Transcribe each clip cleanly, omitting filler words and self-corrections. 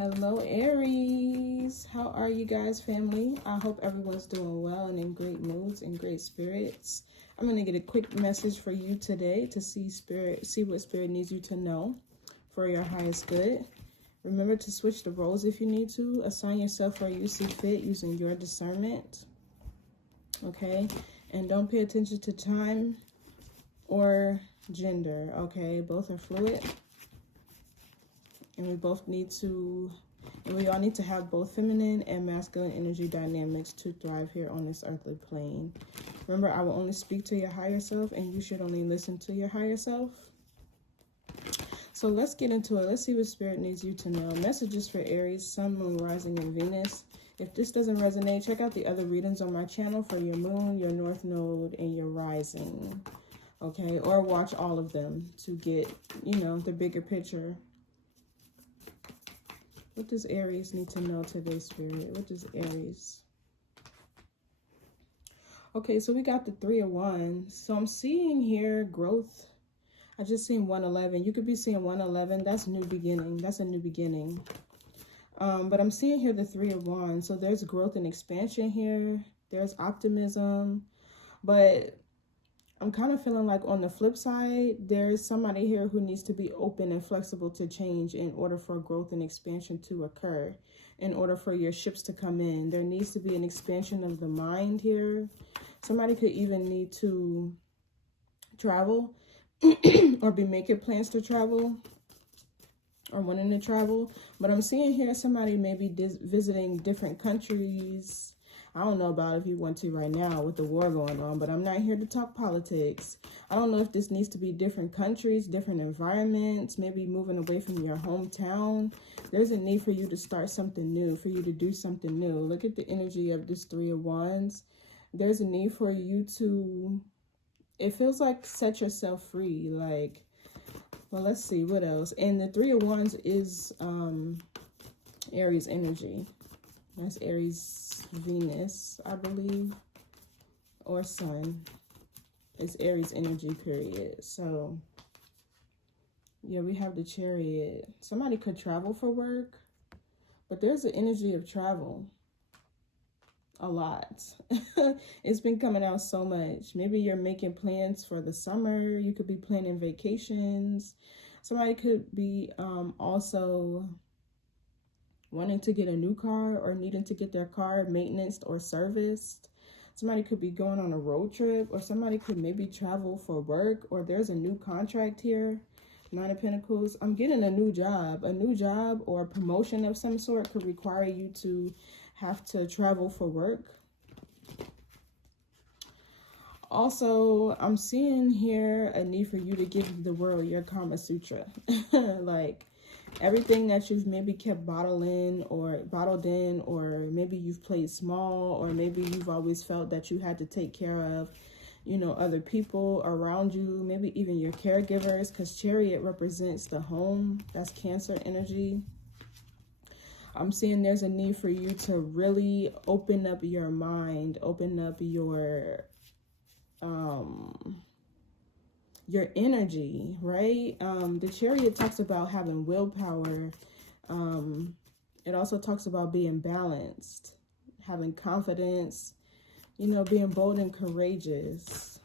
Hello, Aries. How are you guys, family? I hope everyone's doing well and in great moods and great spirits. I'm going to get a quick message for you today to see what Spirit needs you to know for your highest good. Remember to switch the roles if you need to. Assign yourself where you see fit using your discernment. Okay? And don't pay attention to time or gender. Okay? Both are fluid. And we all need to have both feminine and masculine energy dynamics to thrive here on this earthly plane. Remember, I will only speak to your higher self, and you should only listen to your higher self. So let's get into it. Let's see what Spirit needs you to know. Messages for Aries, Sun, Moon, Rising, and Venus. If this doesn't resonate, check out the other readings on my channel for your Moon, your North Node, and your Rising. Okay, or watch all of them to get, the bigger picture. What does Aries need to know today, Spirit? What does Aries? Okay, so we got the 3 of Wands. So I'm seeing here growth. I just seen 111. You could be seeing 111. That's new beginning. That's a new beginning. But I'm seeing here the 3 of Wands. So there's growth and expansion here. There's optimism. But I'm kind of feeling like on the flip side, there's somebody here who needs to be open and flexible to change in order for growth and expansion to occur, in order for your ships to come in. There needs to be an expansion of the mind here. Somebody could even need to travel or be making plans to travel or wanting to travel. But I'm seeing here somebody maybe visiting different countries. I don't know about if you want to right now with the war going on, but I'm not here to talk politics. I don't know if this needs to be different countries, different environments, maybe moving away from your hometown. There's a need for you to start something new, for you to do something new. Look at the energy of this 3 of Wands. There's a need for you to, it feels like, set yourself free. Like, well, let's see, what else? And the 3 of Wands is Aries energy. That's Aries, Venus, I believe, or Sun. It's Aries energy, period. So, yeah, we have the Chariot. Somebody could travel for work, but there's the energy of travel. A lot. It's been coming out so much. Maybe you're making plans for the summer. You could be planning vacations. Somebody could be also wanting to get a new car or needing to get their car maintenance or serviced. Somebody could be going on a road trip, or somebody could maybe travel for work, or there's a new contract here. 9 of Pentacles. I'm getting a new job. A new job or a promotion of some sort could require you to have to travel for work. Also, I'm seeing here a need for you to give the world your Kama Sutra. Like, everything that you've maybe kept bottled in, or maybe you've played small, or maybe you've always felt that you had to take care of, other people around you, maybe even your caregivers, because Chariot represents the home. That's Cancer energy. I'm seeing there's a need for you to really open up your mind, open up your energy, right? The Chariot talks about having willpower. It also talks about being balanced, having confidence, being bold and courageous.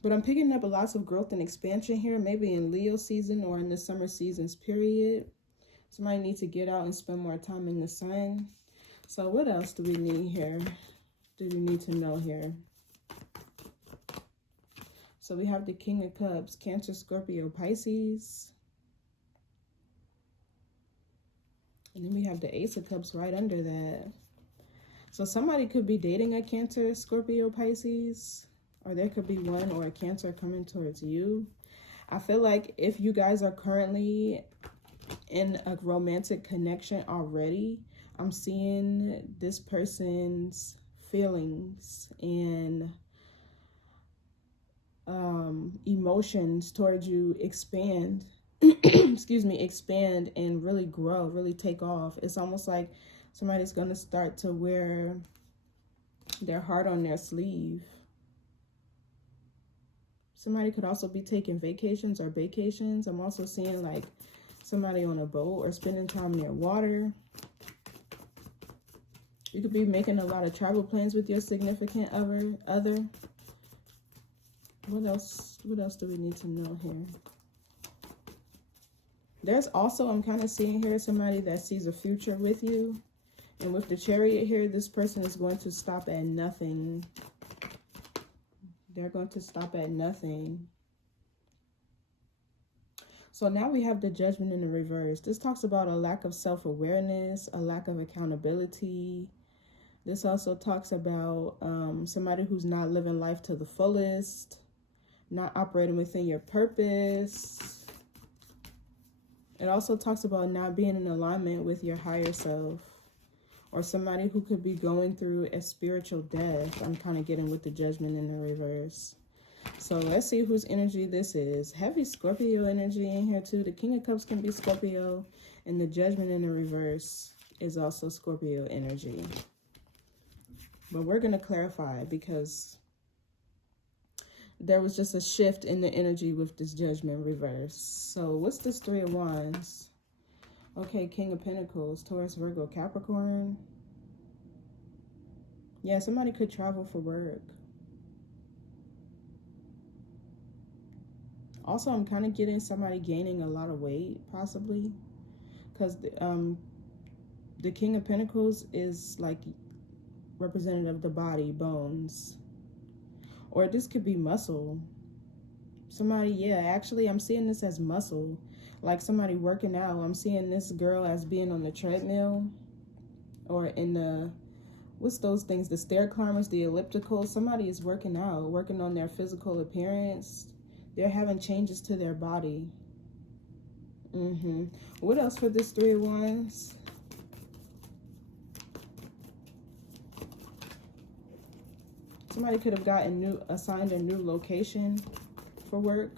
But I'm picking up lots of growth and expansion here, maybe in Leo season or in the summer seasons period. Somebody needs to get out and spend more time in the sun. So what else do we need here? Do we need to know here? So we have the King of Cups, Cancer, Scorpio, Pisces. And then we have the Ace of Cups right under that. So somebody could be dating a Cancer, Scorpio, Pisces, or there could be one or a Cancer coming towards you. I feel like if you guys are currently in a romantic connection already, I'm seeing this person's feelings and emotions towards you expand. Excuse me, expand and really grow, really take off. It's almost like somebody's going to start to wear their heart on their sleeve. Somebody could also be taking vacations or vacations. I'm also seeing like somebody on a boat or spending time near water. You could be making a lot of travel plans with your significant other. What else do we need to know here? There's also, I'm kind of seeing here somebody that sees a future with you. And with the Chariot here, this person is going to stop at nothing. They're going to stop at nothing. So now we have the Judgment in the reverse. This talks about a lack of self-awareness, a lack of accountability. This also talks about somebody who's not living life to the fullest, not operating within your purpose. It also talks about not being in alignment with your higher self, or somebody who could be going through a spiritual death. I'm kind of getting with the Judgment in the reverse. So let's see whose energy this is. Heavy Scorpio energy in here too. The King of Cups can be Scorpio, and the Judgment in the reverse is also Scorpio energy. But we're going to clarify because there was just a shift in the energy with this Judgment reverse. So what's this Three of Wands? Okay, King of Pentacles, Taurus, Virgo, Capricorn. Yeah, somebody could travel for work. Also, I'm kind of getting somebody gaining a lot of weight, possibly. Because the King of Pentacles is like representative of the body, bones. Or this could be muscle. Somebody, yeah, actually, I'm seeing this as muscle. Like somebody working out. I'm seeing this girl as being on the treadmill. Or in the, what's those things? The stair climbers, the elliptical. Somebody is working out, working on their physical appearance. They're having changes to their body. What else for this Three of Wands? Somebody could have gotten assigned a new location for work.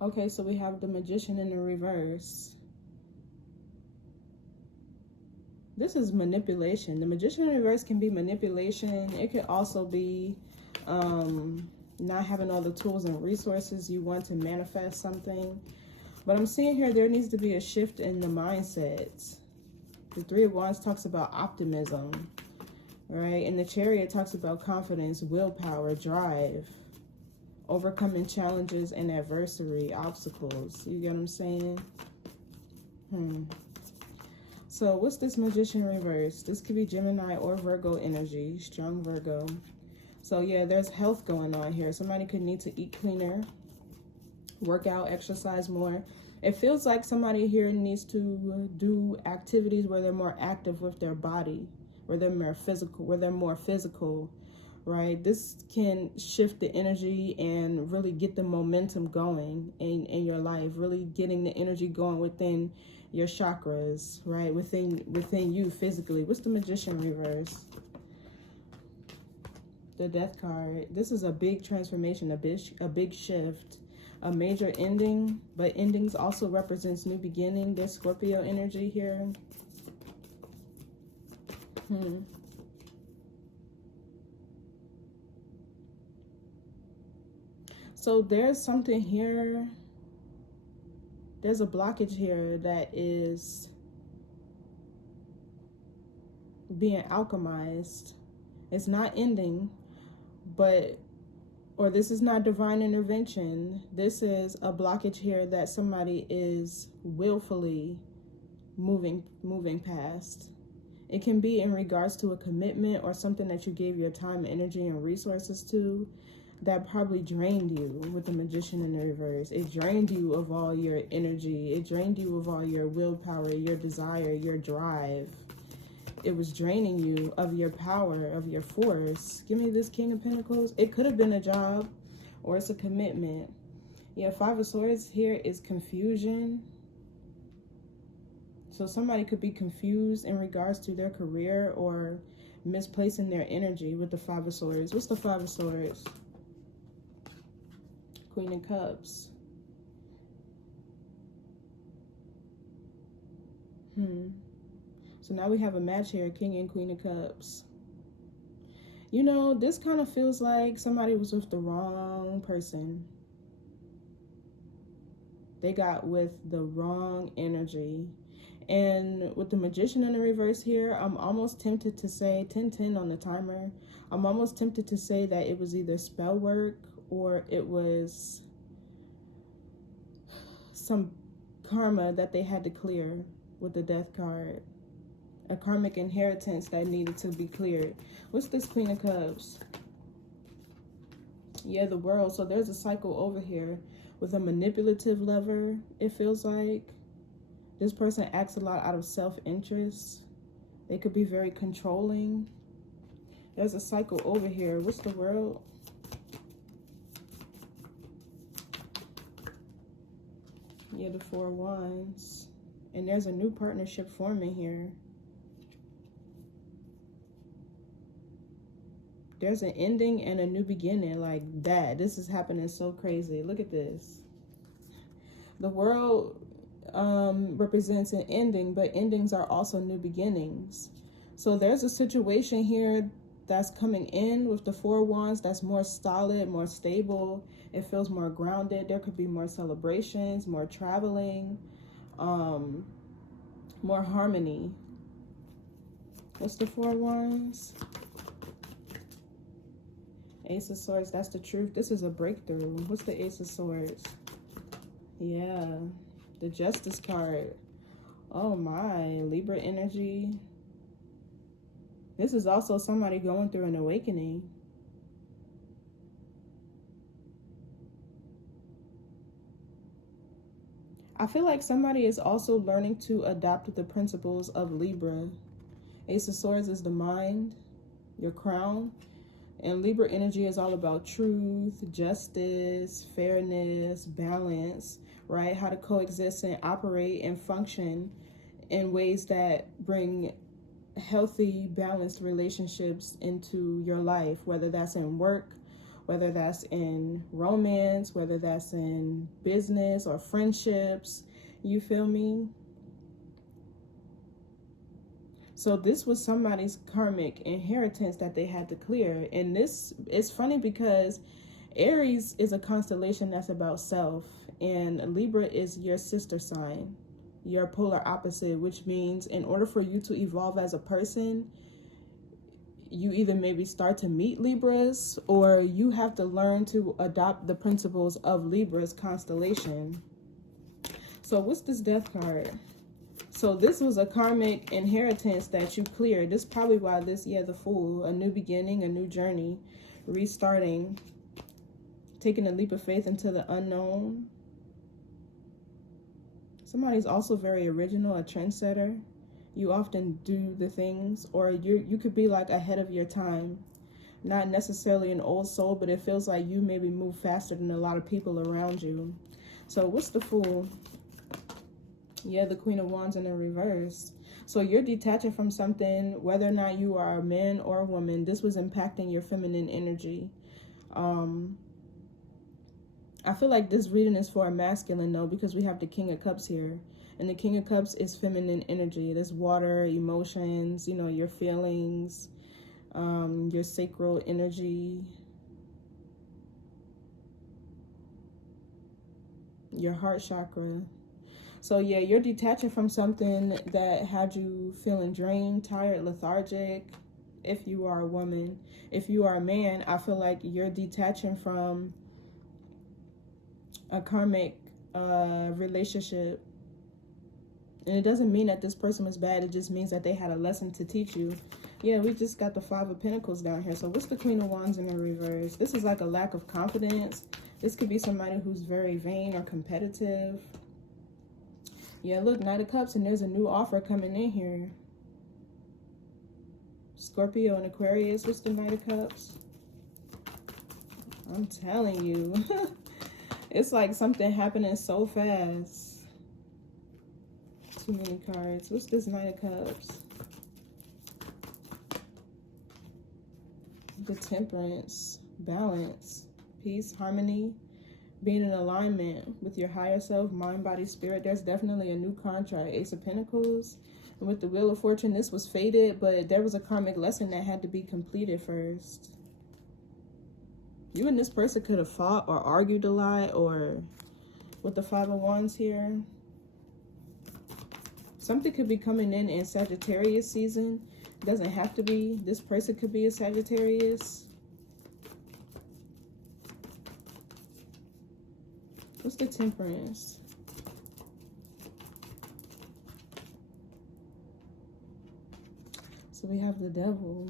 Okay, so we have the Magician in the reverse. This is manipulation. The Magician in reverse can be manipulation. It could also be not having all the tools and resources you want to manifest something. But I'm seeing here there needs to be a shift in the mindset. The Three of Wands talks about optimism, right? And the Chariot talks about confidence, willpower, drive, overcoming challenges and adversity, obstacles. You get what I'm saying? So what's this Magician reverse? This could be Gemini or Virgo energy, strong Virgo. So yeah, there's health going on here. Somebody could need to eat cleaner, work out, exercise more. It feels like somebody here needs to do activities where they're more active with their body, where they're more physical, right? This can shift the energy and really get the momentum going in your life, really getting the energy going within your chakras, right? Within you physically. What's the Magician reverse? The Death card. This is a big transformation, a big shift, a major ending, but endings also represents new beginning. There's Scorpio energy here. So there's something here. There's a blockage here that is being alchemized. It's not ending, or this is not divine intervention. This is a blockage here that somebody is willfully moving past. It can be in regards to a commitment or something that you gave your time, energy, and resources to that probably drained you with the Magician in the reverse. It drained you of all your energy. It drained you of all your willpower, your desire, your drive. It was draining you of your power, of your force. Give me this King of Pentacles. It could have been a job or it's a commitment. Yeah, Five of Swords here is confusion. So somebody could be confused in regards to their career or misplacing their energy with the Five of Swords. What's the Five of Swords? Queen of Cups. So now we have a match here, King and Queen of Cups. You know, this kind of feels like somebody was with the wrong person. They got with the wrong energy. And with the Magician in the reverse here, I'm almost tempted to say 10-10 on the timer. I'm almost tempted to say that it was either spell work or it was some karma that they had to clear with the Death card. A karmic inheritance that needed to be cleared. What's this Queen of Cups? Yeah, the World. So there's a cycle over here with a manipulative lover, it feels like. This person acts a lot out of self-interest. They could be very controlling. There's a cycle over here. What's the World? Yeah, the Four of Wands. And there's a new partnership forming here. There's an ending and a new beginning, like that. This is happening so crazy. Look at this. The World represents an ending, but endings are also new beginnings. So there's a situation here that's coming in with the Four of Wands that's more solid, more stable. It feels more grounded. There could be more celebrations, more traveling, more harmony. What's the Four of Wands? Ace of Swords, that's the truth. This is a breakthrough. What's the Ace of Swords? Yeah, the Justice card. Oh my, Libra energy. This is also somebody going through an awakening. I feel like somebody is also learning to adopt the principles of Libra. Ace of Swords is the mind, your crown. And Libra energy is all about truth, justice, fairness, balance, right? How to coexist and operate and function in ways that bring healthy, balanced relationships into your life, whether that's in work, whether that's in romance, whether that's in business or friendships. You feel me? So this was somebody's karmic inheritance that they had to clear. And this is funny because Aries is a constellation that's about self. And Libra is your sister sign, your polar opposite, which means in order for you to evolve as a person, you either maybe start to meet Libras or you have to learn to adopt the principles of Libra's constellation. So what's this Death card? So this was a karmic inheritance that you cleared. This is probably why this, yeah, the Fool, a new beginning, a new journey, restarting, taking a leap of faith into the unknown. Somebody's also very original, a trendsetter. You often do the things, or you could be like ahead of your time. Not necessarily an old soul, but it feels like you maybe move faster than a lot of people around you. So what's the Fool? Yeah, the Queen of Wands in the reverse. So you're detaching from something, whether or not you are a man or a woman. This was impacting your feminine energy. I feel like this reading is for a masculine, though, because we have the King of Cups here. And the King of Cups is feminine energy. It is water, emotions, you know, your feelings, your sacral energy, your heart chakra. So yeah, you're detaching from something that had you feeling drained, tired, lethargic, if you are a woman. If you are a man, I feel like you're detaching from a karmic relationship. And it doesn't mean that this person was bad. It just means that they had a lesson to teach you. Yeah, we just got the Five of Pentacles down here. So what's the Queen of Wands in the reverse? This is like a lack of confidence. This could be somebody who's very vain or competitive. Yeah, look, Knight of Cups, and there's a new offer coming in here. Scorpio and Aquarius, what's the Knight of Cups? I'm telling you. It's like something happening so fast. Too many cards. What's this Knight of Cups? The Temperance, balance, peace, harmony, being in alignment with your higher self, mind, body, spirit. There's definitely a new contract. Ace of Pentacles. With the Wheel of Fortune, this was fated, but there was a karmic lesson that had to be completed first. You and this person could have fought or argued a lot, or with the Five of Wands here, something could be coming in Sagittarius season. It doesn't have to be. This person could be a Sagittarius. What's the Temperance? So we have the Devil.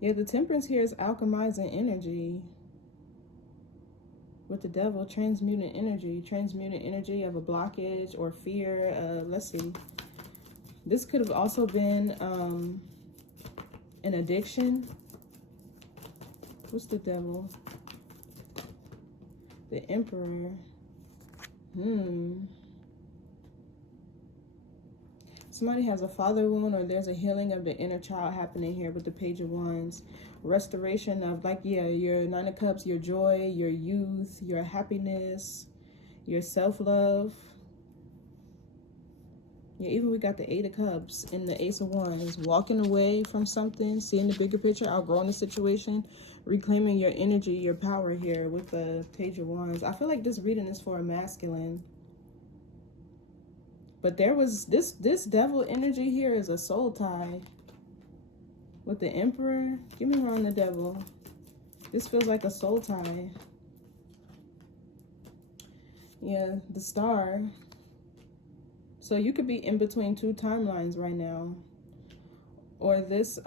Yeah, the Temperance here is alchemizing energy. With the Devil, transmuting energy of a blockage or fear. Let's see. This could have also been an addiction. What's the Devil? The Emperor. Somebody has a father wound, or there's a healing of the inner child happening here with the Page of Wands. Restoration of, like, yeah, your Nine of Cups, your joy, your youth, your happiness, your self-love. Yeah, even we got the Eight of Cups and the Ace of Wands. Walking away from something, seeing the bigger picture, outgrowing the situation, reclaiming your energy, your power here with the Page of Wands. I feel like this reading is for a masculine. But there was this Devil energy here is a soul tie. With the Emperor, give me more on the Devil. This feels like a soul tie. Yeah, the Star. So you could be in between two timelines right now. Or this,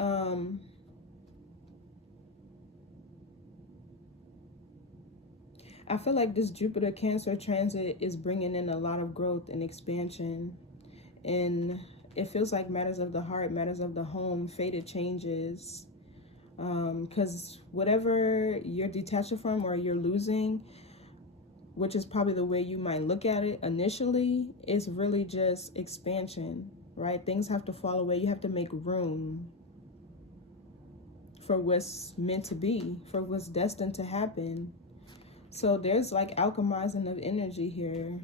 I feel like this Jupiter Cancer transit is bringing in a lot of growth and expansion. And it feels like matters of the heart, matters of the home, fated changes. Because whatever you're detaching from or you're losing, which is probably the way you might look at it initially, is really just expansion, right? Things have to fall away. You have to make room for what's meant to be, for what's destined to happen. So there's like alchemizing of energy here.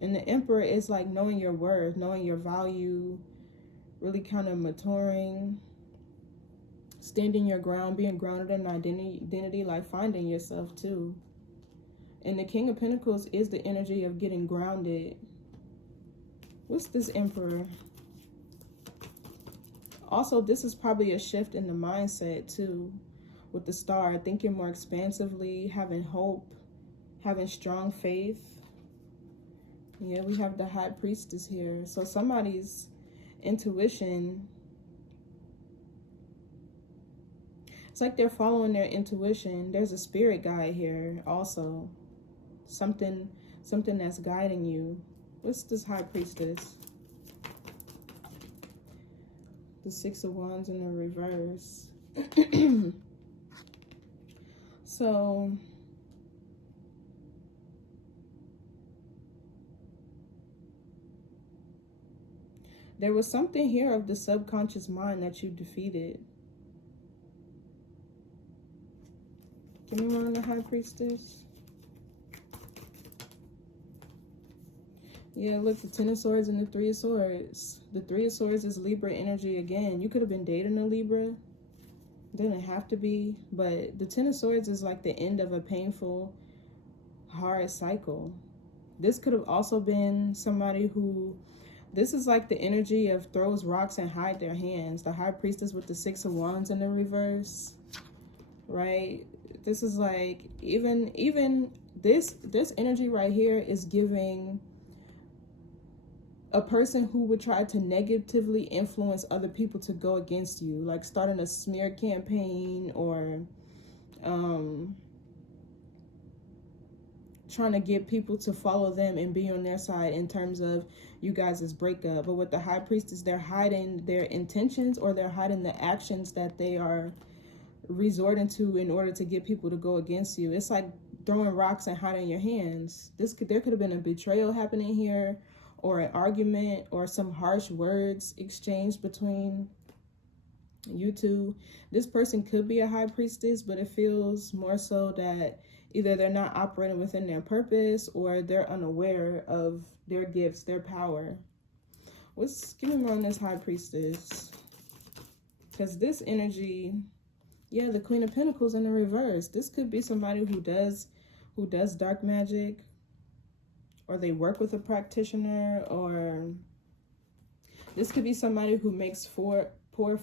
And the Emperor is like knowing your worth, knowing your value, really kind of maturing, standing your ground, being grounded in identity, like finding yourself too. And the King of Pentacles is the energy of getting grounded. What's this Emperor? Also, this is probably a shift in the mindset too. With the Star, thinking more expansively, having hope, having strong faith. Yeah, we have the High Priestess here. So somebody's intuition, it's like they're following their intuition. There's a spirit guide here also. Something that's guiding you. What's this High Priestess? The Six of Wands in the reverse. So there was something here of the subconscious mind that you defeated. Give me one on the High Priestess. Yeah, look, the Ten of Swords and the Three of Swords. The Three of Swords is Libra energy again. You could have been dating a Libra. Didn't have to be, but the Ten of Swords is like the end of a painful, hard cycle. This could have also been somebody who, this is like the energy of throws rocks and hide their hands. The High Priestess with the Six of Wands in the reverse, right? This is like, even this energy right here is giving a person who would try to negatively influence other people to go against you, like starting a smear campaign or trying to get people to follow them and be on their side in terms of you guys' breakup. But with the High Priestess, they're hiding their intentions, or they're hiding the actions that they are resorting to in order to get people to go against you. It's like throwing rocks and hiding your hands. There could have been a betrayal happening here, or an argument, or some harsh words exchanged between You two, this person could be a high priestess, but it feels more so that either they're not operating within their purpose or they're unaware of their gifts, their power. Give me more on this high priestess? Because this energy, yeah, the Queen of Pentacles in the reverse. This could be somebody who does dark magic, or they work with a practitioner, or this could be somebody who makes poor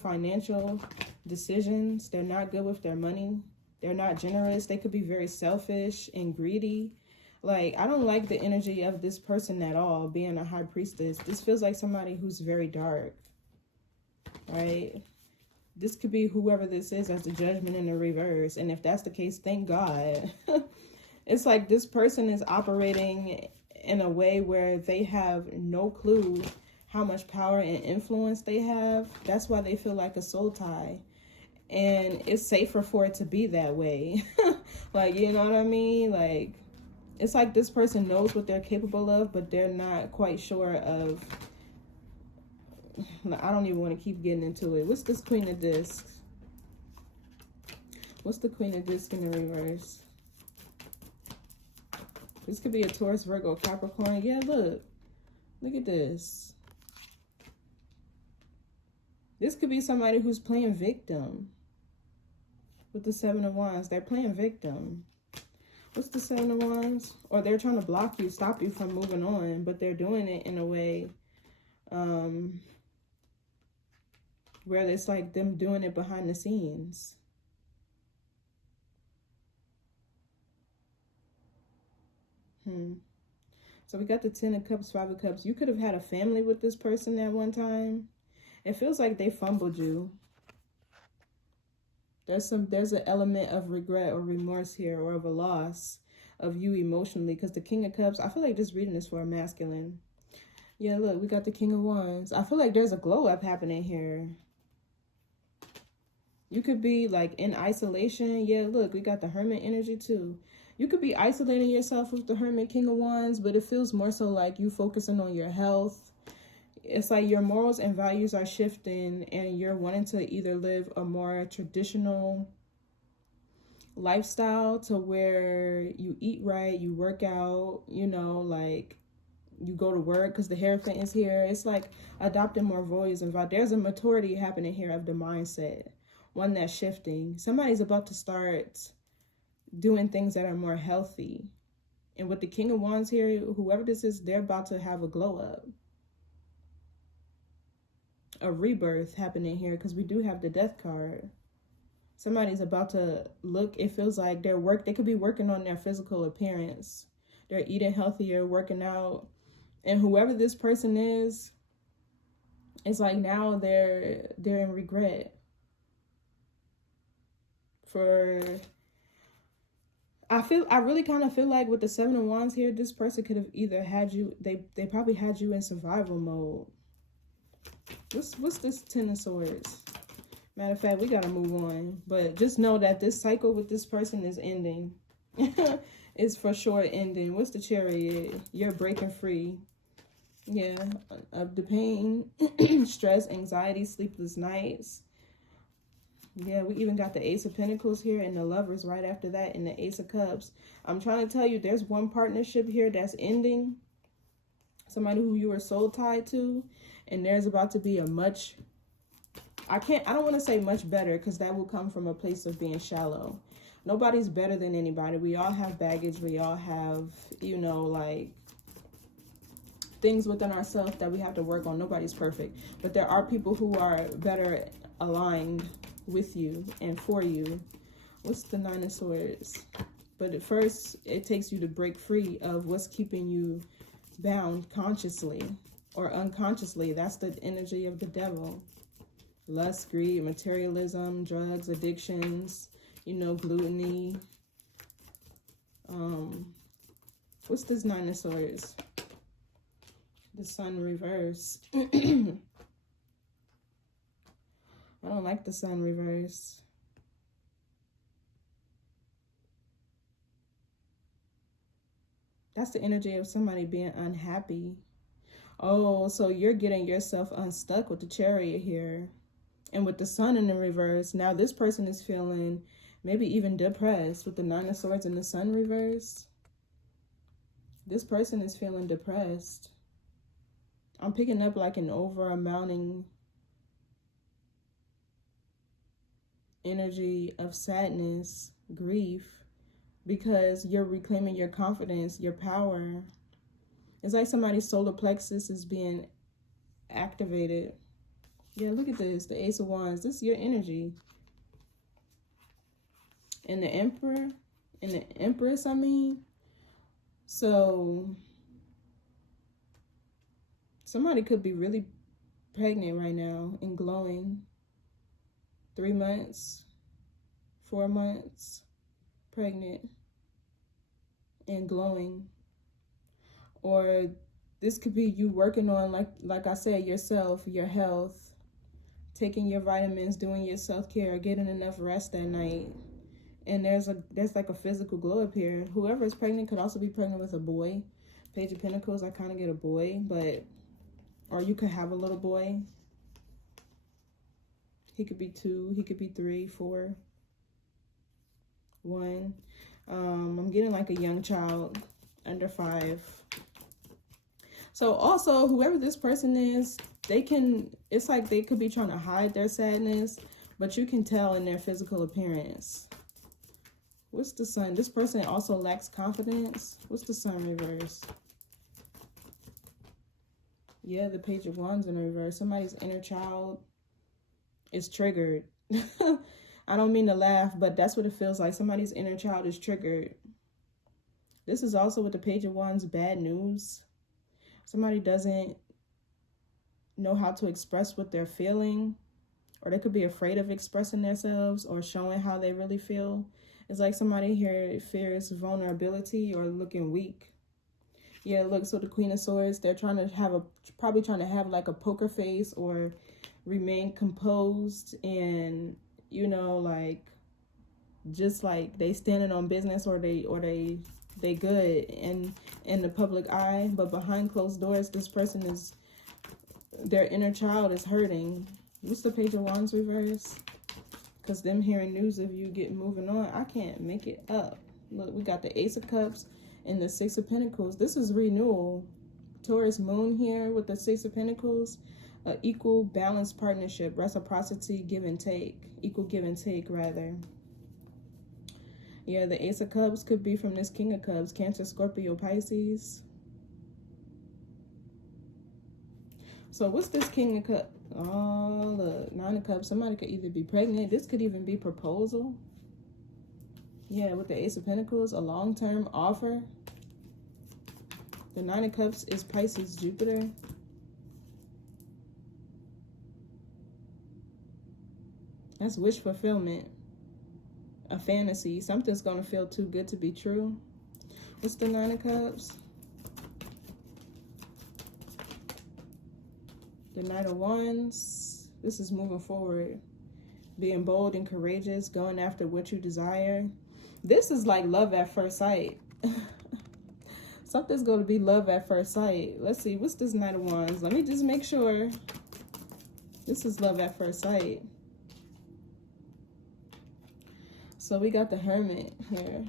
financial decisions. They're not good with their money. They're not generous. They could be very selfish and greedy. Like, I don't like the energy of this person at all, being a high priestess. This feels like somebody who's very dark, right? This could be whoever this is as the Judgment in the reverse. And if that's the case, thank God. It's like this person is operating in a way where they have no clue how much power and influence they have. That's why they feel like a soul tie. And it's safer for it to be that way. Like, you know what I mean? Like, it's like this person knows what they're capable of, but they're not quite sure of. I don't even want to keep getting into it. What's this Queen of Discs? What's the Queen of Discs in the reverse? This could be a Taurus, Virgo, Capricorn. Yeah, look. Look at this. This could be somebody who's playing victim. With the Seven of Wands, they're playing victim. What's the Seven of Wands? Or they're trying to block you, stop you from moving on, but they're doing it in a way where it's like them doing it behind the scenes. So we got the Ten of Cups, Five of Cups. You could have had a family with this person at one time. It feels like they fumbled you. There's an element of regret or remorse here, or of a loss of you emotionally, because the King of Cups, I feel like this reading is for a masculine. Yeah, look, we got the King of Wands. I feel like there's a glow up happening here. You could be like in isolation. Yeah, look, we got the Hermit energy too. You could be isolating yourself with the Hermit, King of Wands, but it feels more so like you focusing on your health. It's like your morals and values are shifting, and you're wanting to either live a more traditional lifestyle to where you eat right, you work out, you know, like you go to work, because the Hierophant is here. It's like adopting more values and values. There's a maturity happening here of the mindset, one that's shifting. Somebody's about to start doing things that are more healthy. And with the King of Wands here, whoever this is, they're about to have a glow up. A rebirth happening here, because we do have the Death card. Somebody's about to look, it feels like they could be working on their physical appearance. They're eating healthier, working out. And whoever this person is, it's like now they're in regret. I really kind of feel like with the Seven of Wands here, this person could have either had you, they probably had you in survival mode. What's this Ten of Swords? Matter of fact, we gotta move on. But just know that this cycle with this person is ending. It's for sure ending. What's the Chariot? You're breaking free. Yeah, of the pain, stress, anxiety, sleepless nights. Yeah, we even got the Ace of Pentacles here and the Lovers right after that, and the Ace of Cups. I'm trying to tell you, there's one partnership here that's ending. Somebody who you were soul tied to, and there's about to be a much, I don't want to say much better, because that will come from a place of being shallow. Nobody's better than anybody. We all have baggage. We all have, you know, like things within ourselves that we have to work on. Nobody's perfect, but there are people who are better aligned with you and for you. What's the Nine of Swords? But at first, it takes you to break free of what's keeping you bound consciously or unconsciously. That's the energy of the devil. Lust, greed, materialism, drugs, addictions, you know, gluttony. What's this Nine of Swords? The Sun reverse. I don't like the Sun reverse. That's the energy of somebody being unhappy. Oh, so you're getting yourself unstuck with the Chariot here. And with the sun in the reverse, now this person is feeling maybe even depressed. With the Nine of Swords and the sun reverse, this person is feeling depressed. I'm picking up like an over-amounting energy of sadness, grief, because you're reclaiming your confidence, your power. It's like somebody's solar plexus is being activated. Yeah, look at this, the Ace of Wands. This is your energy. And the Emperor, and the Empress, I mean. So, somebody could be really pregnant right now and glowing. 3 months, 4 months, pregnant and glowing. Or this could be you working on, like I said, yourself, your health, taking your vitamins, doing your self-care, getting enough rest at night. And there's like a physical glow up here. Whoever is pregnant could also be pregnant with a boy. Page of Pentacles, I kind of get a boy, or you could have a little boy. He could be 2, he could be 3, 4, 1. I'm getting like a young child, under 5. So also, whoever this person is, it's like they could be trying to hide their sadness, but you can tell in their physical appearance. What's the sun? This person also lacks confidence. What's the sun reverse? Yeah, the Page of Wands in reverse. Somebody's inner child is triggered. I don't mean to laugh, but that's what it feels like. Somebody's inner child is triggered. This is also with the Page of Wands, bad news. Somebody doesn't know how to express what they're feeling, or they could be afraid of expressing themselves or showing how they really feel. It's like somebody here fears vulnerability or looking weak. Yeah, look, so the Queen of Swords, they're probably trying to have like a poker face or remain composed and, you know, like, just like they standing on business, or they good in the public eye, but behind closed doors, this person their inner child is hurting. What's the Page of Wands reverse? Because them hearing news of you getting moving on, I can't make it up. Look, we got the Ace of Cups and the Six of Pentacles. This is renewal. Taurus moon here with the Six of Pentacles. Equal, balanced partnership, reciprocity, give and take. Equal give and take, rather. Yeah, the Ace of Cups could be from this King of Cups. Cancer, Scorpio, Pisces. So what's this King of Cups? Oh, look, Nine of Cups. Somebody could either be pregnant. This could even be proposal. Yeah, with the Ace of Pentacles, a long-term offer. The Nine of Cups is Pisces, Jupiter. That's wish fulfillment. A fantasy. Something's going to feel too good to be true. What's the Nine of Cups? The Knight of Wands. This is moving forward. Being bold and courageous. Going after what you desire. This is like love at first sight. Something's going to be love at first sight. Let's see. What's this Knight of Wands? Let me just make sure. This is love at first sight. So we got the Hermit here.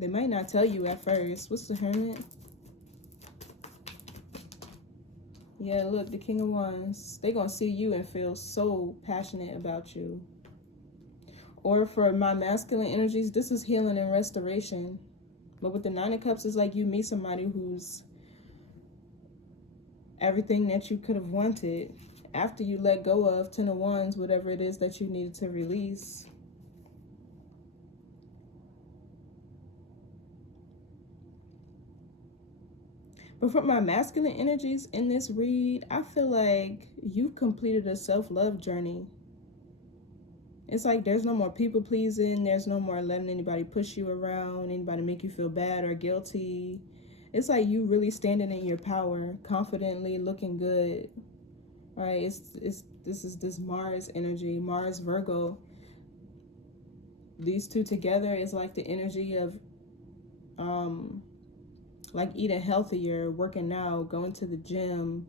They might not tell you at first. What's the Hermit? Yeah, look, the King of Wands. They're going to see you and feel so passionate about you. Or for my masculine energies, this is healing and restoration. But with the Nine of Cups, it's like you meet somebody who's everything that you could have wanted. After you let go of Ten of Wands, whatever it is that you needed to release. But for my masculine energies in this read, I feel like you've completed a self-love journey. It's like there's no more people pleasing. There's no more letting anybody push you around, anybody make you feel bad or guilty. It's like you really standing in your power, confidently, looking good. Right, this is this Mars energy, Mars Virgo. These two together is like the energy of like eating healthier, working out, going to the gym,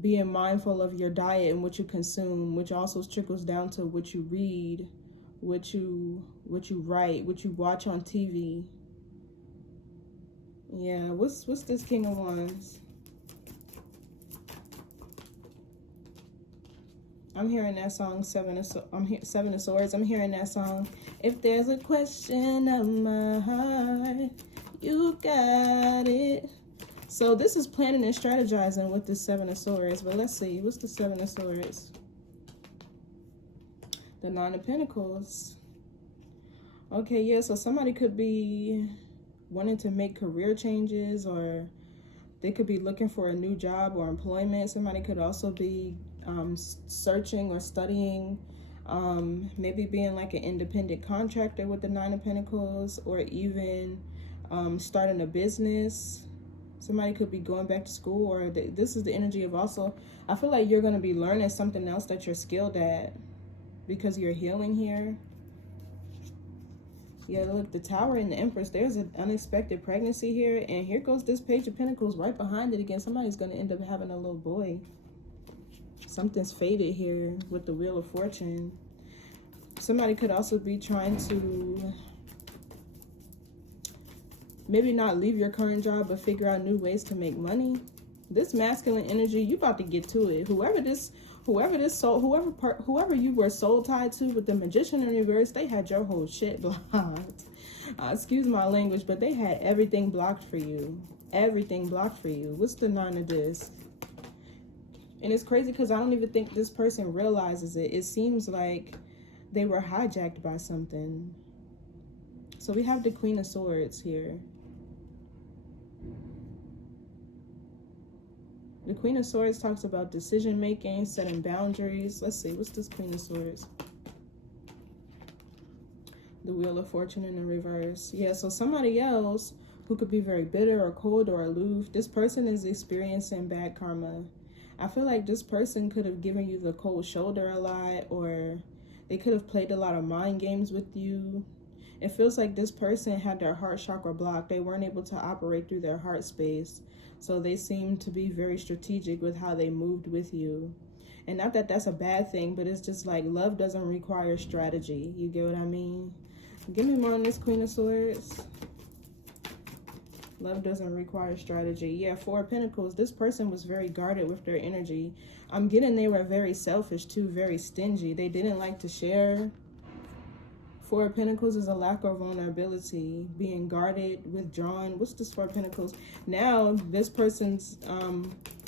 being mindful of your diet and what you consume, which also trickles down to what you read, what you write, what you watch on TV. Yeah, what's this King of Wands? I'm hearing that song, Seven of Swords. I'm hearing that song. If there's a question of my heart, you got it. So this is planning and strategizing with the Seven of Swords. But let's see, what's the Seven of Swords? The Nine of Pentacles. Okay, yeah, so somebody could be wanting to make career changes, or they could be looking for a new job or employment. Somebody could also be searching or studying, maybe being like an independent contractor with the Nine of Pentacles, or even starting a business. Somebody could be going back to school, or this is the energy of also, I feel like you're going to be learning something else that you're skilled at because you're healing here. Yeah, look, the Tower and the Empress, there's an unexpected pregnancy here, and here goes this Page of Pentacles right behind it again. Somebody's going to end up having a little boy. Something's faded here with the Wheel of Fortune. Somebody could also be trying to maybe not leave your current job, but figure out new ways to make money. This masculine energy, you about to get to it. Whoever you were soul tied to with the Magician in reverse, they had your whole shit blocked. Excuse my language, but they had everything blocked for you. Everything blocked for you. What's the Nine of Discs? And it's crazy because I don't even think this person realizes it. It seems like they were hijacked by something. So we have the Queen of Swords here. The Queen of Swords talks about decision making, setting boundaries. Let's see, what's this Queen of Swords? The Wheel of Fortune in the reverse. Yeah, so somebody else who could be very bitter or cold or aloof, this person is experiencing bad karma. I feel like this person could have given you the cold shoulder a lot, or they could have played a lot of mind games with you. It feels like this person had their heart chakra blocked. They weren't able to operate through their heart space. So they seem to be very strategic with how they moved with you. And not that that's a bad thing, but it's just like love doesn't require strategy. You get what I mean? Give me more on this Queen of Swords. Love doesn't require strategy. Yeah, Four of Pentacles. This person was very guarded with their energy. I'm getting they were very selfish too, very stingy. They didn't like to share. Four of Pentacles is a lack of vulnerability, being guarded, withdrawn. What's this Four of Pentacles? Now, this person's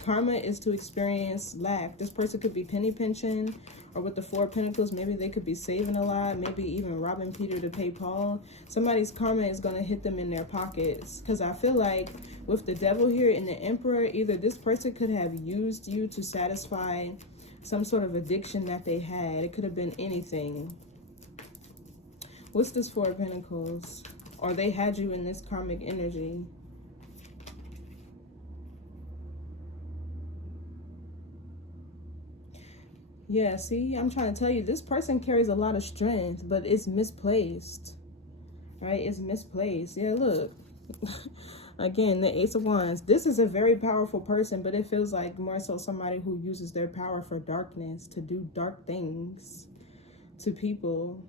karma is to experience lack. This person could be penny pinching, or with the Four of Pentacles, maybe they could be saving a lot, maybe even robbing Peter to pay Paul. Somebody's karma is going to hit them in their pockets. Because I feel like with the Devil here and the Emperor, either this person could have used you to satisfy some sort of addiction that they had. It could have been anything. What's this Four of Pentacles? Or they had you in this karmic energy. Yeah, see, I'm trying to tell you, this person carries a lot of strength, but it's misplaced. Right? It's misplaced. Yeah, look. Again, the Ace of Wands. This is a very powerful person, but it feels like more so somebody who uses their power for darkness, to do dark things to people.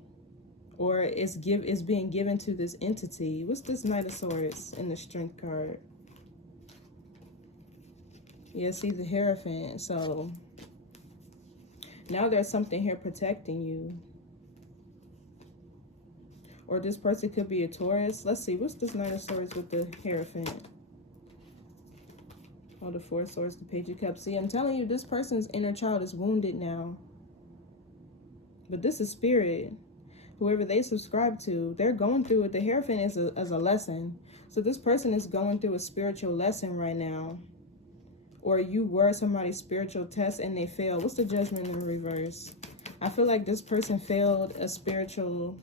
Or it's being given to this entity. What's this Knight of Swords in the Strength card? Yeah, see the Hierophant. So now there's something here protecting you. Or this person could be a Taurus. Let's see, what's this Knight of Swords with the Hierophant? Oh, the Four of Swords, the Page of Cups. See, I'm telling you, this person's inner child is wounded now. But this is spirit. Whoever they subscribe to, they're going through it. The Hierophant is a lesson. So this person is going through a spiritual lesson right now. Or you were somebody's spiritual test and they failed. What's the Judgment in reverse? I feel like this person failed a spiritual...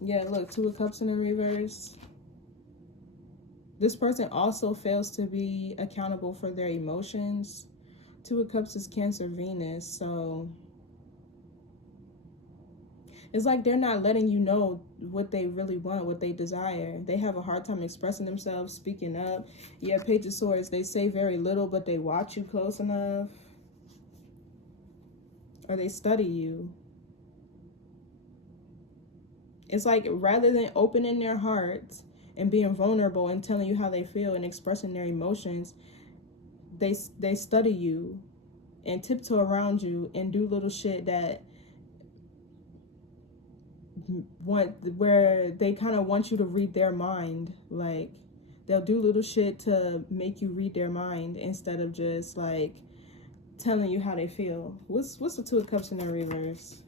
Yeah, look, Two of Cups in the reverse. This person also fails to be accountable for their emotions. Two of Cups is Cancer, Venus, so... It's like they're not letting you know what they really want, what they desire. They have a hard time expressing themselves, speaking up. Yeah, Page of Swords, they say very little, but they watch you close enough. Or they study you. It's like rather than opening their hearts and being vulnerable and telling you how they feel and expressing their emotions, they study you and tiptoe around you and do little shit that where they kind of want you to read their mind. Like, they'll do little shit to make you read their mind instead of just like telling you how they feel. What's the Two of Cups in the reverse?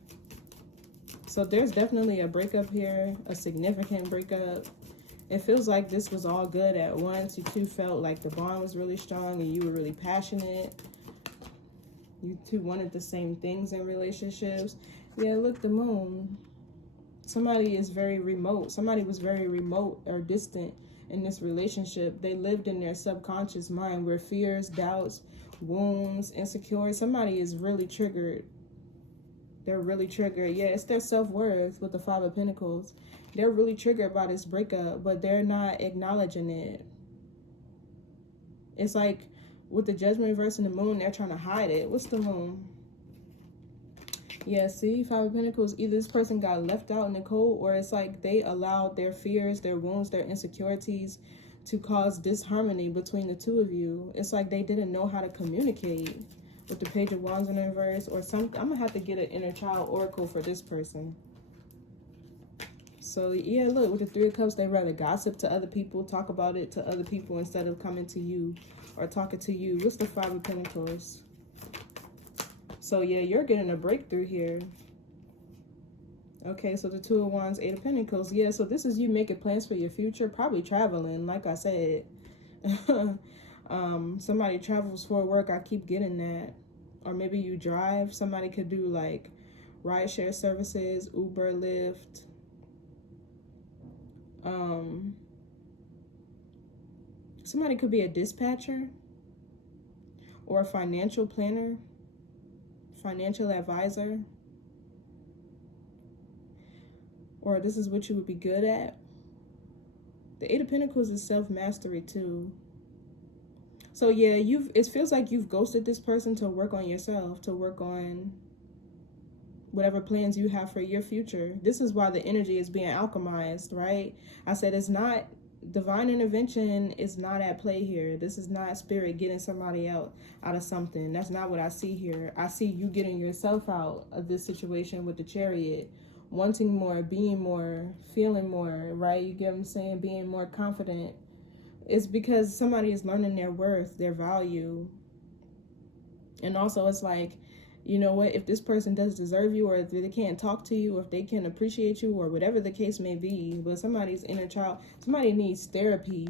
So there's definitely a breakup here, a significant breakup. It feels like this was all good at once. You two felt like the bond was really strong and you were really passionate. You two wanted the same things in relationships. Yeah, look, the moon. Somebody is very remote. Somebody was very remote or distant in this relationship. They lived in their subconscious mind where fears, doubts, wounds, insecurity. Somebody is really triggered. They're really triggered. Yeah, it's their self-worth with the Five of Pentacles. They're really triggered by this breakup, but they're not acknowledging it. It's like with the Judgment reverse and the moon, they're trying to hide it. What's the moon? Yeah, see, Five of Pentacles, either this person got left out in the cold, or it's like they allowed their fears, their wounds, their insecurities to cause disharmony between the two of you. It's like they didn't know how to communicate. With the Page of Wands in reverse or something. I'm gonna have to get an inner child oracle for this person. So yeah, look, with the Three of Cups, they rather gossip to other people, talk about it to other people instead of coming to you or talking to you. What's the Five of Pentacles? So yeah, you're getting a breakthrough here. Okay, so the Two of Wands, Eight of Pentacles. Yeah, so this is you making plans for your future, probably traveling, like I said. Somebody travels for work. I keep getting that. Or maybe you drive. Somebody could do like rideshare services, Uber, Lyft. Somebody could be a dispatcher or a financial planner, financial advisor. Or this is what you would be good at. The Eight of Pentacles is self-mastery too. So yeah, it feels like you've ghosted this person to work on yourself, to work on whatever plans you have for your future. This is why the energy is being alchemized, right? I said it's not, divine intervention is not at play here. This is not spirit getting somebody out of something. That's not what I see here. I see you getting yourself out of this situation with the Chariot, wanting more, being more, feeling more, right? You get what I'm saying? Being more confident. It's because somebody is learning their worth, their value. And also it's like, you know what, if this person does deserve you, or if they can't talk to you, or if they can appreciate you, or whatever the case may be, but somebody's inner child, somebody needs therapy.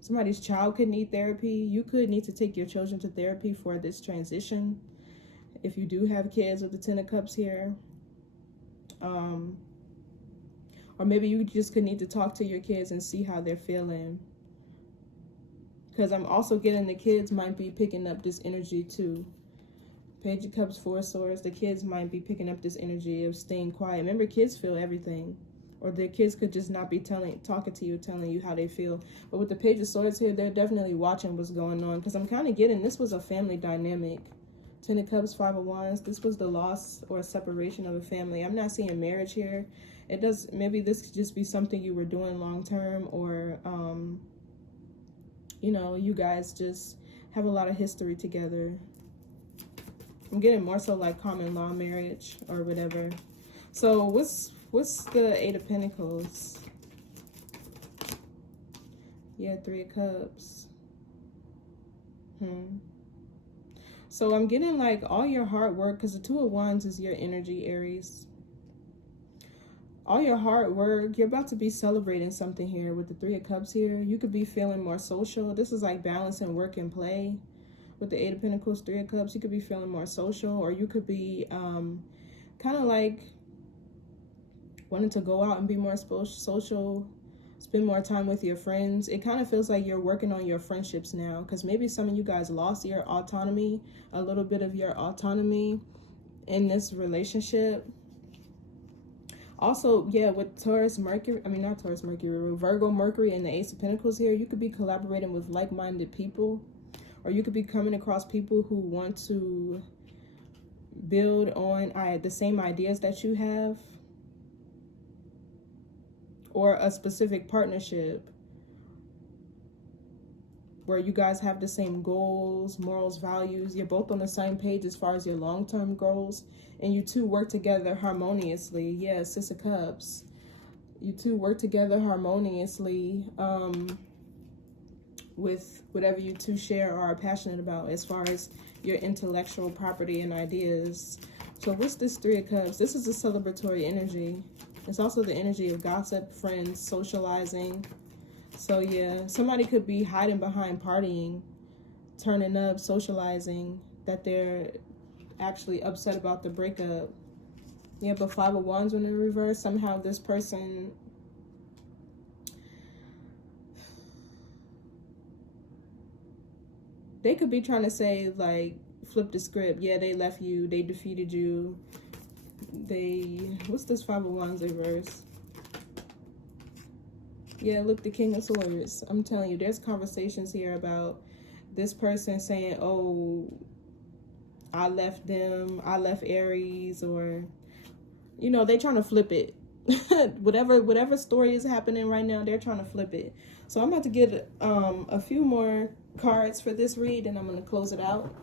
Somebody's child could need therapy. You could need to take your children to therapy for this transition. If you do have kids with the Ten of Cups here. Or maybe you just could need to talk to your kids and see how they're feeling. Because I'm also getting the kids might be picking up this energy too. Page of Cups, Four of Swords. The kids might be picking up this energy of staying quiet. Remember, kids feel everything. Or the kids could just not be talking to you, telling you how they feel. But with the Page of Swords here, they're definitely watching what's going on. Because I'm kind of getting, this was a family dynamic. Ten of Cups, Five of Wands. This was the loss or separation of a family. I'm not seeing marriage here. It does, maybe this could just be something you were doing long term, or you know, you guys just have a lot of history together. I'm getting more so like common law marriage or whatever. So what's the Eight of Pentacles? Yeah, Three of Cups. So I'm getting like all your hard work, because the Two of Wands is your energy, Aries. All your hard work, you're about to be celebrating something here with the Three of Cups here. You could be feeling more social. This is like balancing work and play. With the Eight of Pentacles, Three of Cups, you could be feeling more social, or you could be kind of like wanting to go out and be more social, spend more time with your friends. It kind of feels like you're working on your friendships now, because maybe some of you guys lost your autonomy, a little bit of your autonomy in this relationship. Also, yeah, with Taurus, Mercury, I mean, not Taurus, Mercury, Virgo, Mercury, and the Ace of Pentacles here, you could be collaborating with like-minded people, or you could be coming across people who want to build on the same ideas that you have, or a specific partnership where you guys have the same goals, morals, values. You're both on the same page as far as your long-term goals, and you two work together harmoniously. Yeah, Six of Cups. You two work together harmoniously with whatever you two share or are passionate about as far as your intellectual property and ideas. So what's this Three of Cups? This is a celebratory energy. It's also the energy of gossip, friends, socializing. So yeah, somebody could be hiding behind partying, turning up, socializing, that they're actually upset about the breakup. Yeah, but Five of Wands in the reverse, somehow this person, they could be trying to say, like, flip the script. Yeah, they left you, they defeated you. What's this Five of Wands reverse? Yeah, look, the King of Swords. I'm telling you, there's conversations here about this person saying, oh, I left them, I left Aries, or, you know, they're trying to flip it. whatever story is happening right now, they're trying to flip it. So I'm about to get a few more cards for this read, and I'm going to close it out.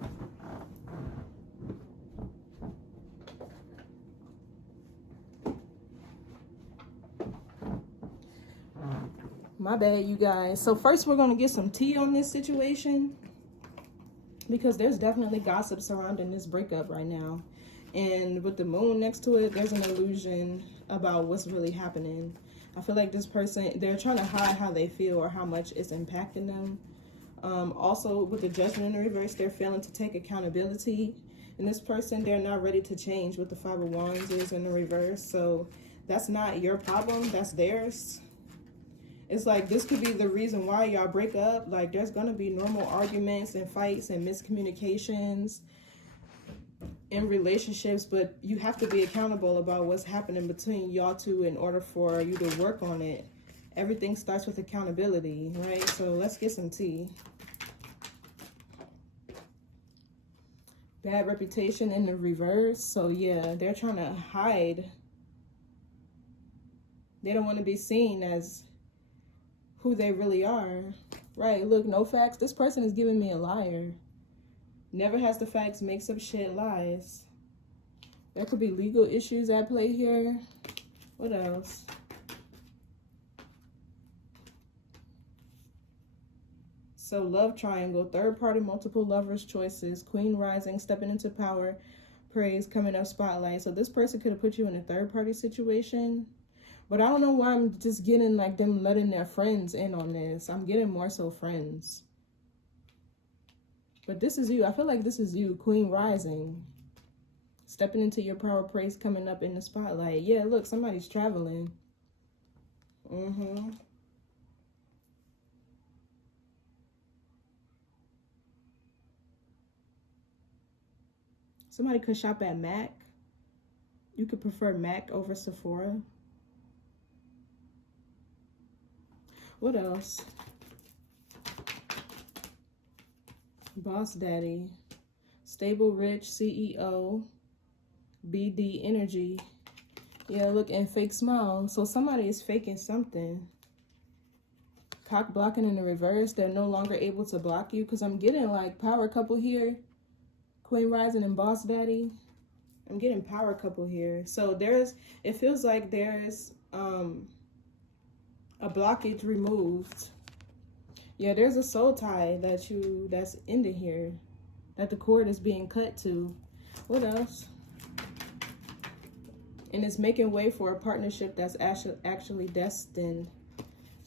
My bad, you guys. So first we're going to get some tea on this situation, because there's definitely gossip surrounding this breakup right now. And with the moon next to it, there's an illusion about what's really happening. I feel like this person, they're trying to hide how they feel or how much it's impacting them. Also, with the Judgment in the reverse, they're failing to take accountability. And this person, they're not ready to change. With the Five of Wands is in the reverse. So that's not your problem. That's theirs. It's like this could be the reason why y'all break up. Like there's going to be normal arguments and fights and miscommunications in relationships, but you have to be accountable about what's happening between y'all two in order for you to work on it. Everything starts with accountability, right? So let's get some tea. Bad reputation in the reverse. So yeah, they're trying to hide. They don't want to be seen as who they really are. Right, look, no facts. This person is giving me a liar. Never has the facts, makes up shit, lies. There could be legal issues at play here. What else? So love triangle, third party, multiple lovers, choices, Queen rising, stepping into power, praise, coming up spotlight. So this person could have put you in a third party situation. But I don't know why I'm just getting like them letting their friends in on this. I'm getting more so friends. But this is you. I feel like this is you, Queen rising. Stepping into your power, praise, coming up in the spotlight. Yeah, look, somebody's traveling. Somebody could shop at MAC. You could prefer MAC over Sephora. What else? Boss daddy, stable, rich, CEO, BD energy. Yeah, look, and fake smile. So somebody is faking something. Cock blocking in the reverse. They're no longer able to block you, because I'm getting like power couple here. Queen rising and boss daddy. I'm getting power couple here. So it feels like there's a blockage removed. Yeah, there's a soul tie that's ended here, that the cord is being cut to. What else? And it's making way for a partnership that's actually destined.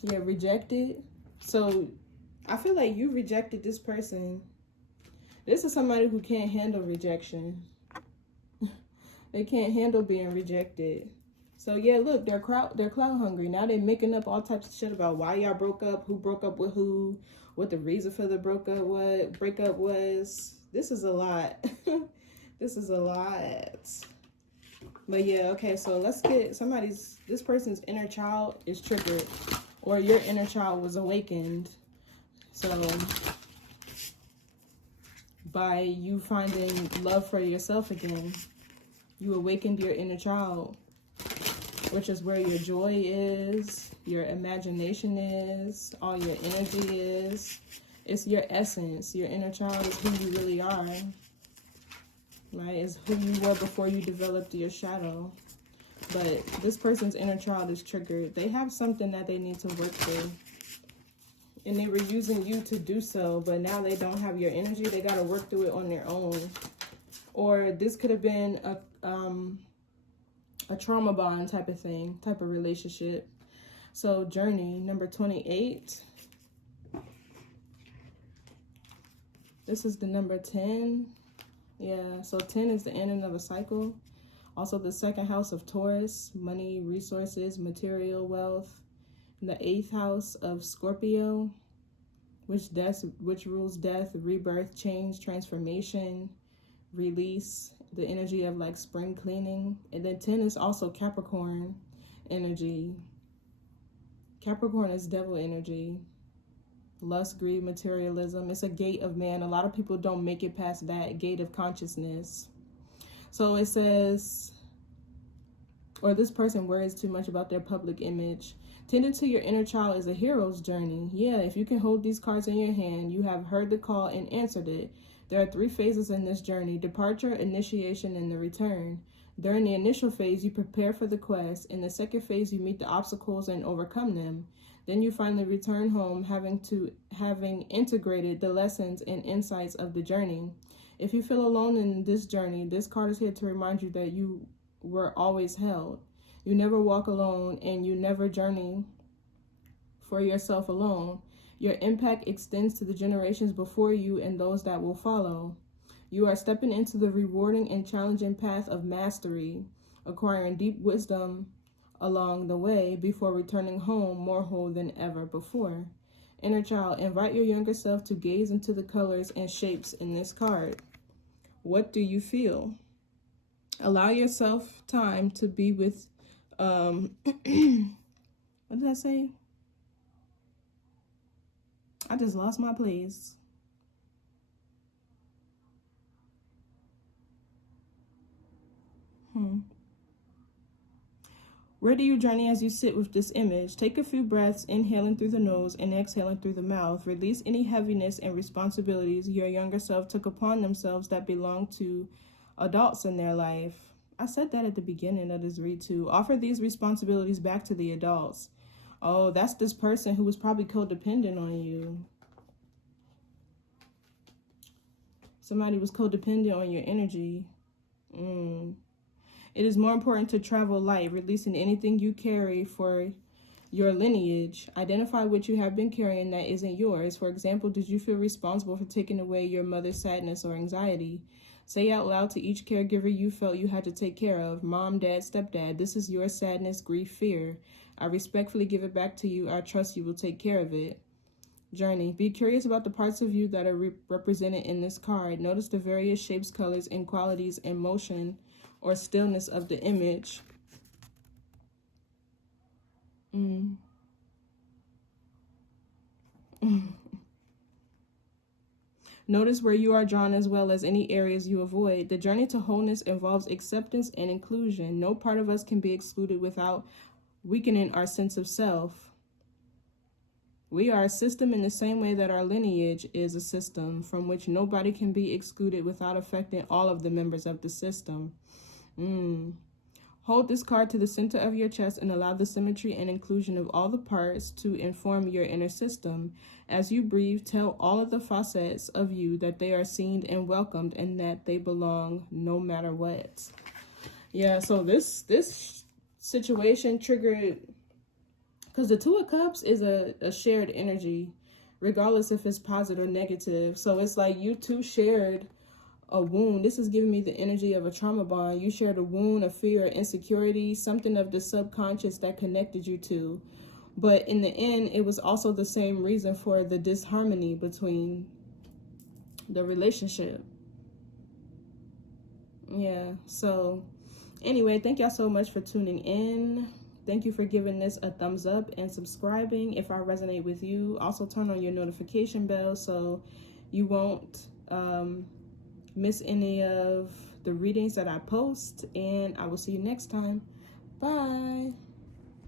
Yeah, rejected. So I feel like you rejected this person. This is somebody who can't handle rejection. They can't handle being rejected. So yeah, look, they're clout hungry. Now they're making up all types of shit about why y'all broke up, who broke up with who, what the reason for the breakup was. This is a lot. This is a lot. But yeah, okay, so let's get this person's inner child is triggered, or your inner child was awakened. So by you finding love for yourself again, you awakened your inner child, which is where your joy is, your imagination is, all your energy is. It's your essence. Your inner child is who you really are, right? It's who you were before you developed your shadow. But this person's inner child is triggered. They have something that they need to work through. And they were using you to do so, but now they don't have your energy. They got to work through it on their own. Or this could have been a trauma bond type of thing, type of relationship. So journey number 28. This is the number 10. Yeah, so 10 is the ending of a cycle. Also the second house of Taurus, money, resources, material wealth. And the 8th house of Scorpio, which rules death, rebirth, change, transformation, release, the energy of like spring cleaning. And then 10 is also Capricorn energy. Capricorn is devil energy. Lust, greed, materialism. It's a gate of man. A lot of people don't make it past that gate of consciousness. So it says, or this person worries too much about their public image. Tending to your inner child is a hero's journey. Yeah, if you can hold these cards in your hand, you have heard the call and answered it. There are 3 phases in this journey: departure, initiation, and the return. During the initial phase, you prepare for the quest. In the second phase, you meet the obstacles and overcome them. Then you finally return home, having integrated the lessons and insights of the journey. If you feel alone in this journey, this card is here to remind you that you were always held. You never walk alone, and you never journey for yourself alone. Your impact extends to the generations before you and those that will follow. You are stepping into the rewarding and challenging path of mastery, acquiring deep wisdom along the way before returning home more whole than ever before. Inner child, invite your younger self to gaze into the colors and shapes in this card. What do you feel? Allow yourself time to be with, what did I say? I just lost my place. Where do you journey as you sit with this image? Take a few breaths, inhaling through the nose and exhaling through the mouth. Release any heaviness and responsibilities your younger self took upon themselves that belong to adults in their life. I said that at the beginning of this read too. Offer these responsibilities back to the adults. Oh, that's this person who was probably codependent on you. Somebody was codependent on your energy. It is more important to travel light, releasing anything you carry for your lineage. Identify what you have been carrying that isn't yours. For example, did you feel responsible for taking away your mother's sadness or anxiety? Say out loud to each caregiver you felt you had to take care of: mom, dad, stepdad, this is your sadness, grief, fear. I respectfully give it back to you. I trust you will take care of it. Journey. Be curious about the parts of you that are represented in this card. Notice the various shapes, colors, and qualities and motion or stillness of the image. Notice where you are drawn as well as any areas you avoid. The journey to wholeness involves acceptance and inclusion. No part of us can be excluded without weakening our sense of self. We are a system in the same way that our lineage is a system from which nobody can be excluded without affecting all of the members of the system. Hold this card to the center of your chest and allow the symmetry and inclusion of all the parts to inform your inner system. As you breathe, tell all of the facets of you that they are seen and welcomed and that they belong no matter what. Yeah, so this situation triggered, because the Two of Cups is a shared energy, regardless if it's positive or negative. So it's like you two shared a wound. This is giving me the energy of a trauma bond. You shared a wound, a fear, insecurity, something of the subconscious that connected you two. But in the end, it was also the same reason for the disharmony between the relationship. Yeah, so Anyway, thank y'all so much for tuning in. Thank you for giving this a thumbs up and subscribing if I resonate with you. Also turn on your notification bell so you won't miss any of the readings that I post. And I will see you next time. Bye.